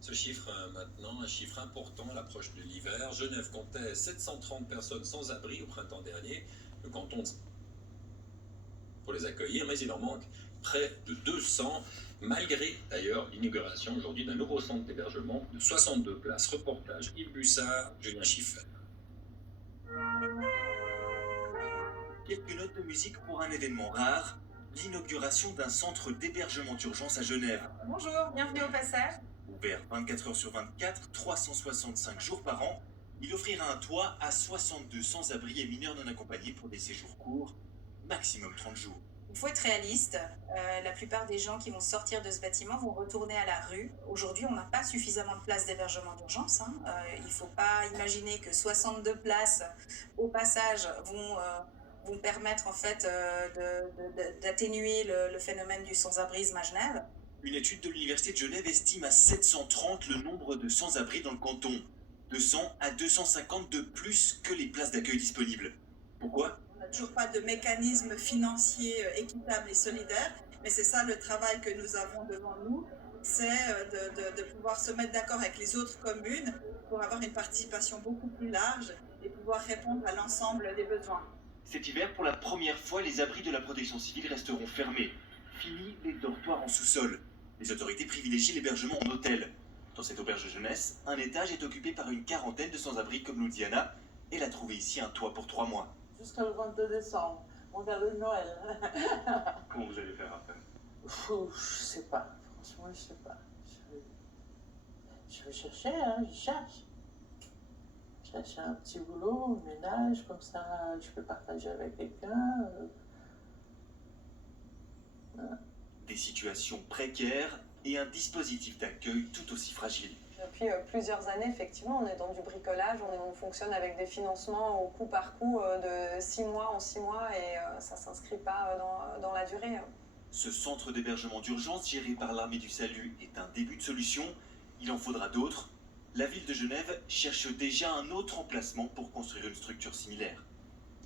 Ce chiffre maintenant, un chiffre important à l'approche de l'hiver. Genève comptait 730 personnes sans abri au printemps dernier. Le canton pour les accueillir, mais il en manque près de 200, malgré d'ailleurs l'inauguration aujourd'hui d'un nouveau centre d'hébergement de 62 places. Reportage Yves Bussard, Julien Schiffer. Quelques notes de musique pour un événement rare, l'inauguration d'un centre d'hébergement d'urgence à Genève. Bonjour, bienvenue au passage. Ouvert 24 heures sur 24, 365 jours par an, il offrira un toit à 62 sans-abri et mineurs non accompagnés pour des séjours courts, maximum 30 jours. Il faut être réaliste. La plupart des gens qui vont sortir de ce bâtiment vont retourner à la rue. Aujourd'hui, on n'a pas suffisamment de places d'hébergement d'urgence. Il ne faut pas imaginer que 62 places au passage vont permettre en fait d'atténuer le phénomène du sans-abrisme à Genève. Une étude de l'Université de Genève estime à 730 le nombre de sans-abri dans le canton. 200 à 250 de plus que les places d'accueil disponibles. Pourquoi ? On n'a toujours pas de mécanisme financier équitable et solidaire, mais c'est ça le travail que nous avons devant nous, c'est de pouvoir se mettre d'accord avec les autres communes pour avoir une participation beaucoup plus large et pouvoir répondre à l'ensemble des besoins. Cet hiver, pour la première fois, les abris de la protection civile resteront fermés. Fini les dortoirs en sous-sol. Les autorités privilégient l'hébergement en hôtel. Dans cette auberge de jeunesse, un étage est occupé par une quarantaine de sans-abri comme nous dit Anna. Elle a trouvé ici un toit pour 3 mois. Jusqu'à le 22 décembre, mon cadeau de Noël. Comment vous allez faire après ? Je sais pas, franchement, je sais pas. Je vais chercher, je cherche. Chercher un petit boulot, un ménage, comme ça, je peux partager avec quelqu'un. Des situations précaires et un dispositif d'accueil tout aussi fragile. Depuis plusieurs années, effectivement, on est dans du bricolage, on fonctionne avec des financements au coup par coup de 6 mois en 6 mois et ça ne s'inscrit pas dans la durée. Ce centre d'hébergement d'urgence géré par l'Armée du Salut est un début de solution. Il en faudra d'autres. La ville de Genève cherche déjà un autre emplacement pour construire une structure similaire.